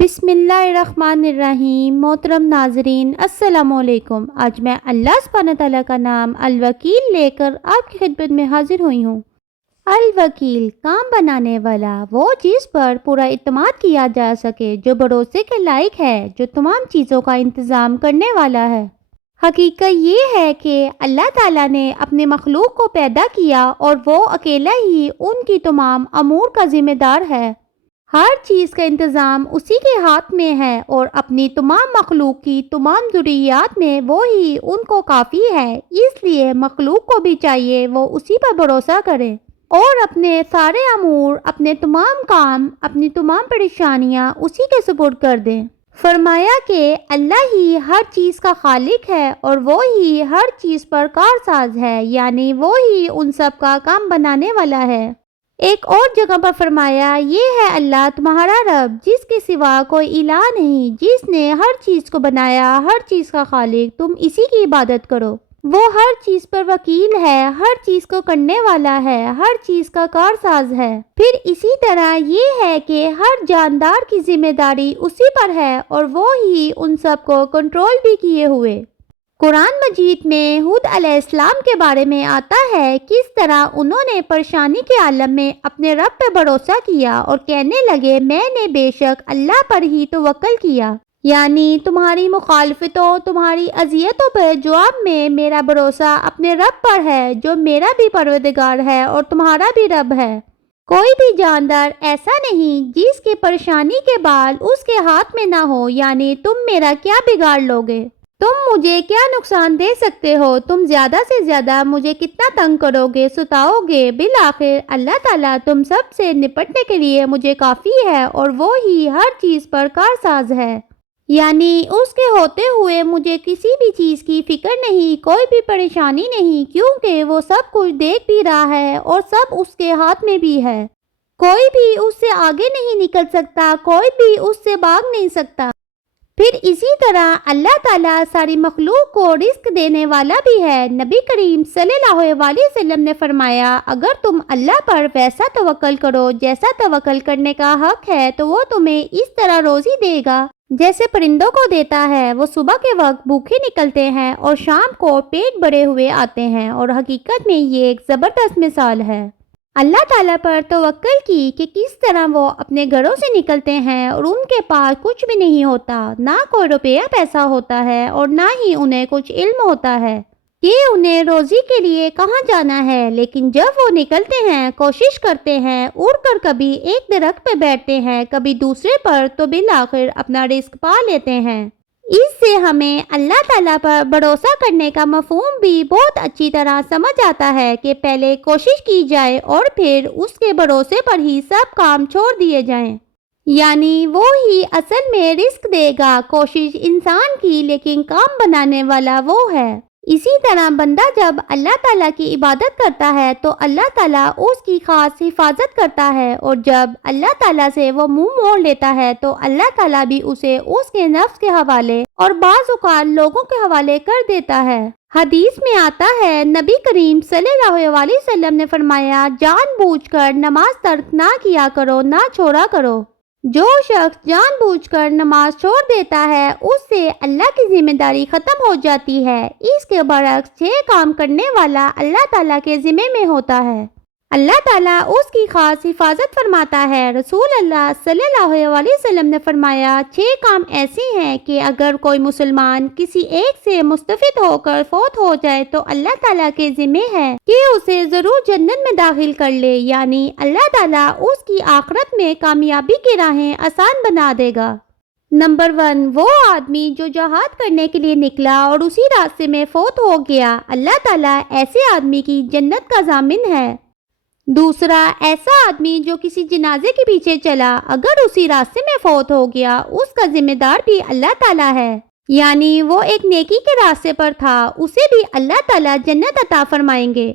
بسم اللہ الرحمن الرحیم۔ محترم ناظرین السلام علیکم۔ آج میں اللہ سبحانہ تعالیٰ کا نام الوکیل لے کر آپ کی خدمت میں حاضر ہوئی ہوں۔ الوکیل کام بنانے والا، وہ جس پر پورا اعتماد کیا جا سکے، جو بھروسے کے لائق ہے، جو تمام چیزوں کا انتظام کرنے والا ہے۔ حقیقت یہ ہے کہ اللہ تعالیٰ نے اپنے مخلوق کو پیدا کیا اور وہ اکیلا ہی ان کی تمام امور کا ذمہ دار ہے۔ ہر چیز کا انتظام اسی کے ہاتھ میں ہے اور اپنی تمام مخلوق کی تمام ضروریات میں وہی ان کو کافی ہے۔ اس لیے مخلوق کو بھی چاہیے وہ اسی پر بھروسہ کرے اور اپنے سارے امور، اپنے تمام کام، اپنی تمام پریشانیاں اسی کے سپرد کر دیں۔ فرمایا کہ اللہ ہی ہر چیز کا خالق ہے اور وہی ہر چیز پر کارساز ہے، یعنی وہی ان سب کا کام بنانے والا ہے۔ ایک اور جگہ پر فرمایا، یہ ہے اللہ تمہارا رب جس کے سوا کوئی الہ نہیں، جس نے ہر چیز کو بنایا، ہر چیز کا خالق، تم اسی کی عبادت کرو۔ وہ ہر چیز پر وکیل ہے، ہر چیز کو کرنے والا ہے، ہر چیز کا کارساز ہے۔ پھر اسی طرح یہ ہے کہ ہر جاندار کی ذمہ داری اسی پر ہے اور وہ ہی ان سب کو کنٹرول بھی کیے ہوئے۔ قرآن مجید میں ہود علیہ السلام کے بارے میں آتا ہے کس طرح انہوں نے پریشانی کے عالم میں اپنے رب پہ بھروسہ کیا اور کہنے لگے، میں نے بے شک اللہ پر ہی توکل کیا، یعنی تمہاری مخالفتوں، تمہاری اذیتوں پر جواب میں میرا بھروسہ اپنے رب پر ہے جو میرا بھی پروردگار ہے اور تمہارا بھی رب ہے۔ کوئی بھی جاندار ایسا نہیں جس کی پریشانی کے بال اس کے ہاتھ میں نہ ہو، یعنی تم میرا کیا بگاڑ لوگے، تم مجھے کیا نقصان دے سکتے ہو، تم زیادہ سے زیادہ مجھے کتنا تنگ کرو گے، ستاؤ گے۔ بالآخر اللہ تعالیٰ تم سب سے نپٹنے کے لیے مجھے کافی ہے اور وہ ہی ہر چیز پر کارساز ہے، یعنی اس کے ہوتے ہوئے مجھے کسی بھی چیز کی فکر نہیں، کوئی بھی پریشانی نہیں، کیونکہ وہ سب کچھ دیکھ بھی رہا ہے اور سب اس کے ہاتھ میں بھی ہے۔ کوئی بھی اس سے آگے نہیں نکل سکتا، کوئی بھی اس سے بھاگ نہیں سکتا۔ پھر اسی طرح اللہ تعالیٰ ساری مخلوق کو رزق دینے والا بھی ہے۔ نبی کریم صلی اللہ علیہ وسلم نے فرمایا، اگر تم اللہ پر ویسا توکل کرو جیسا توکل کرنے کا حق ہے تو وہ تمہیں اس طرح روزی دے گا جیسے پرندوں کو دیتا ہے۔ وہ صبح کے وقت بھوکے نکلتے ہیں اور شام کو پیٹ بھرے ہوئے آتے ہیں، اور حقیقت میں یہ ایک زبردست مثال ہے اللہ تعالیٰ پر توکل کی کہ کس طرح وہ اپنے گھروں سے نکلتے ہیں اور ان کے پاس کچھ بھی نہیں ہوتا، نہ کوئی روپیہ پیسہ ہوتا ہے اور نہ ہی انہیں کچھ علم ہوتا ہے کہ انہیں روزی کے لیے کہاں جانا ہے، لیکن جب وہ نکلتے ہیں، کوشش کرتے ہیں، اڑ کر کبھی ایک درخت پہ بیٹھتے ہیں، کبھی دوسرے پر، تو بالآخر اپنا رزق پا لیتے ہیں۔ اس سے ہمیں اللہ تعالیٰ پر بھروسہ کرنے کا مفہوم بھی بہت اچھی طرح سمجھ آتا ہے کہ پہلے کوشش کی جائے اور پھر اس کے بھروسے پر ہی سب کام چھوڑ دیے جائیں، یعنی وہ ہی اصل میں رزق دے گا۔ کوشش انسان کی، لیکن کام بنانے والا وہ ہے۔ اسی طرح بندہ جب اللہ تعالیٰ کی عبادت کرتا ہے تو اللہ تعالیٰ اس کی خاص حفاظت کرتا ہے، اور جب اللہ تعالیٰ سے وہ منہ موڑ لیتا ہے تو اللہ تعالیٰ بھی اسے اس کے نفس کے حوالے اور بعض اوقات لوگوں کے حوالے کر دیتا ہے۔ حدیث میں آتا ہے، نبی کریم صلی اللہ علیہ وسلم نے فرمایا، جان بوجھ کر نماز ترک نہ کیا کرو، نہ چھوڑا کرو۔ جو شخص جان بوجھ کر نماز چھوڑ دیتا ہے اس سے اللہ کی ذمہ داری ختم ہو جاتی ہے۔ اس کے برعکس 6 کام کرنے والا اللہ تعالیٰ کے ذمہ میں ہوتا ہے، اللہ تعالیٰ اس کی خاص حفاظت فرماتا ہے۔ رسول اللہ صلی اللہ علیہ وسلم نے فرمایا، 6 کام ایسے ہیں کہ اگر کوئی مسلمان کسی ایک سے مستفید ہو کر فوت ہو جائے تو اللہ تعالیٰ کے ذمہ ہے کہ اسے ضرور جنت میں داخل کر لے، یعنی اللہ تعالیٰ اس کی آخرت میں کامیابی کی راہیں آسان بنا دے گا۔ نمبر 1، وہ آدمی جو جہاد کرنے کے لیے نکلا اور اسی راستے میں فوت ہو گیا، اللہ تعالیٰ ایسے آدمی کی جنت کا ضامن ہے۔ دوسرا، ایسا آدمی جو کسی جنازے کے پیچھے چلا، اگر اسی راستے میں فوت ہو گیا، اس کا ذمہ دار بھی اللہ تعالیٰ ہے، یعنی وہ ایک نیکی کے راستے پر تھا، اسے بھی اللہ تعالیٰ جنت عطا فرمائیں گے۔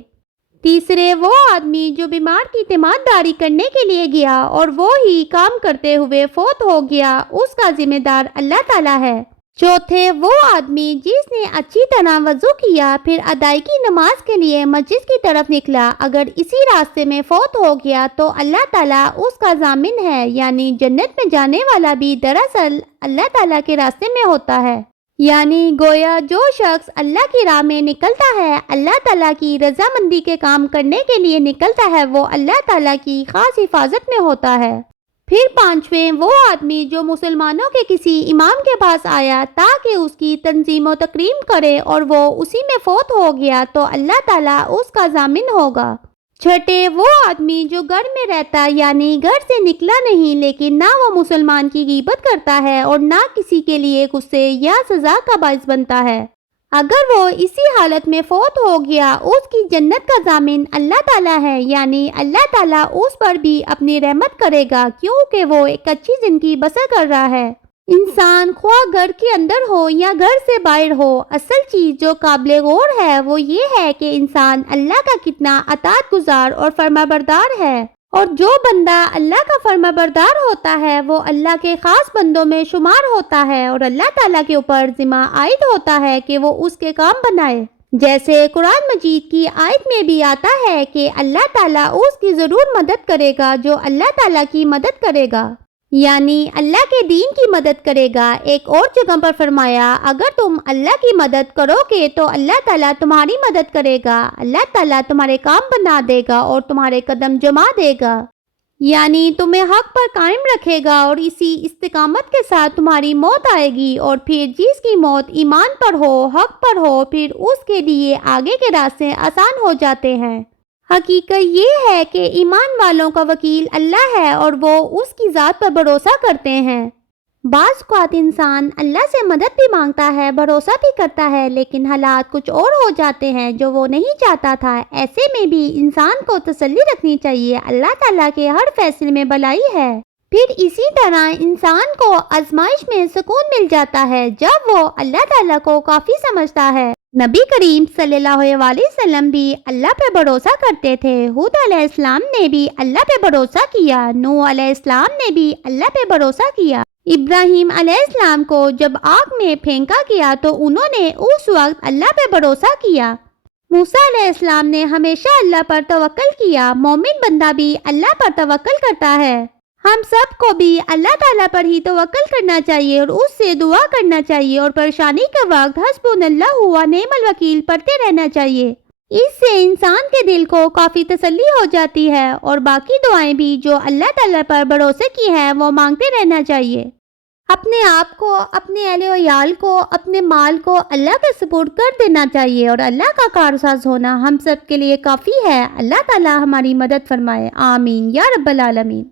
تیسرے، وہ آدمی جو بیمار کی تیمارداری کرنے کے لیے گیا اور وہ ہی کام کرتے ہوئے فوت ہو گیا، اس کا ذمہ دار اللہ تعالیٰ ہے۔ چوتھے وہ آدمی جس نے اچھی طرح وضو کیا پھر ادائیگی نماز کے لیے مسجد کی طرف نکلا، اگر اسی راستے میں فوت ہو گیا تو اللہ تعالیٰ اس کا ضامن ہے، یعنی جنت میں جانے والا بھی دراصل اللہ تعالیٰ کے راستے میں ہوتا ہے۔ یعنی گویا جو شخص اللہ کی راہ میں نکلتا ہے، اللہ تعالیٰ کی رضامندی کے کام کرنے کے لیے نکلتا ہے، وہ اللہ تعالیٰ کی خاص حفاظت میں ہوتا ہے۔ پھر پانچویں وہ آدمی جو مسلمانوں کے کسی امام کے پاس آیا تاکہ اس کی تنظیم و تکریم کرے اور وہ اسی میں فوت ہو گیا تو اللہ تعالیٰ اس کا ضامن ہوگا۔ چھٹے وہ آدمی جو گھر میں رہتا یعنی گھر سے نکلا نہیں لیکن نہ وہ مسلمان کی غیبت کرتا ہے اور نہ کسی کے لیے غصے یا سزا کا باعث بنتا ہے، اگر وہ اسی حالت میں فوت ہو گیا اس کی جنت کا ضامن اللہ تعالیٰ ہے، یعنی اللہ تعالیٰ اس پر بھی اپنی رحمت کرے گا کیونکہ وہ ایک اچھی زندگی بسر کر رہا ہے۔ انسان خواہ گھر کے اندر ہو یا گھر سے باہر ہو، اصل چیز جو قابل غور ہے وہ یہ ہے کہ انسان اللہ کا کتنا اطاعت گزار اور فرما بردار ہے، اور جو بندہ اللہ کا فرما بردار ہوتا ہے وہ اللہ کے خاص بندوں میں شمار ہوتا ہے اور اللہ تعالیٰ کے اوپر ذمہ عائد ہوتا ہے کہ وہ اس کے کام بنائے، جیسے قرآن مجید کی آیت میں بھی آتا ہے کہ اللہ تعالیٰ اس کی ضرور مدد کرے گا جو اللہ تعالیٰ کی مدد کرے گا، یعنی اللہ کے دین کی مدد کرے گا۔ ایک اور جگہ پر فرمایا اگر تم اللہ کی مدد کرو گے تو اللہ تعالیٰ تمہاری مدد کرے گا، اللہ تعالیٰ تمہارے کام بنا دے گا اور تمہارے قدم جما دے گا، یعنی تمہیں حق پر قائم رکھے گا اور اسی استقامت کے ساتھ تمہاری موت آئے گی، اور پھر جس کی موت ایمان پر ہو، حق پر ہو، پھر اس کے لیے آگے کے راستے آسان ہو جاتے ہیں۔ حقیقت یہ ہے کہ ایمان والوں کا وکیل اللہ ہے اور وہ اس کی ذات پر بھروسہ کرتے ہیں۔ بعض اوقات انسان اللہ سے مدد بھی مانگتا ہے، بھروسہ بھی کرتا ہے، لیکن حالات کچھ اور ہو جاتے ہیں جو وہ نہیں چاہتا تھا، ایسے میں بھی انسان کو تسلی رکھنی چاہیے، اللہ تعالیٰ کے ہر فیصلے میں بھلائی ہے۔ پھر اسی طرح انسان کو آزمائش میں سکون مل جاتا ہے جب وہ اللہ تعالیٰ کو کافی سمجھتا ہے۔ نبی کریم صلی اللہ علیہ وسلم بھی اللہ پہ بھروسہ کرتے تھے، ہود علیہ السلام نے بھی اللہ پہ بھروسہ کیا، نوح علیہ السلام نے بھی اللہ پہ بھروسہ کیا، ابراہیم علیہ السلام کو جب آگ میں پھینکا گیا تو انہوں نے اس وقت اللہ پہ بھروسہ کیا، موسیٰ علیہ السلام نے ہمیشہ اللہ پر توکل کیا۔ مومن بندہ بھی اللہ پر توکل کرتا ہے، ہم سب کو بھی اللہ تعالیٰ پر ہی توکل کرنا چاہیے اور اس سے دعا کرنا چاہیے، اور پریشانی کے وقت حسبنا اللہ و نعم الوکیل پڑھتے رہنا چاہیے، اس سے انسان کے دل کو کافی تسلی ہو جاتی ہے، اور باقی دعائیں بھی جو اللہ تعالیٰ پر بھروسے کی ہیں وہ مانگتے رہنا چاہیے۔ اپنے آپ کو، اپنے اہل و عیال کو، اپنے مال کو اللہ کے سپرد کر دینا چاہیے، اور اللہ کا کارساز ہونا ہم سب کے لیے کافی ہے۔ اللہ تعالیٰ ہماری مدد فرمائے، آمین یا رب العالمین۔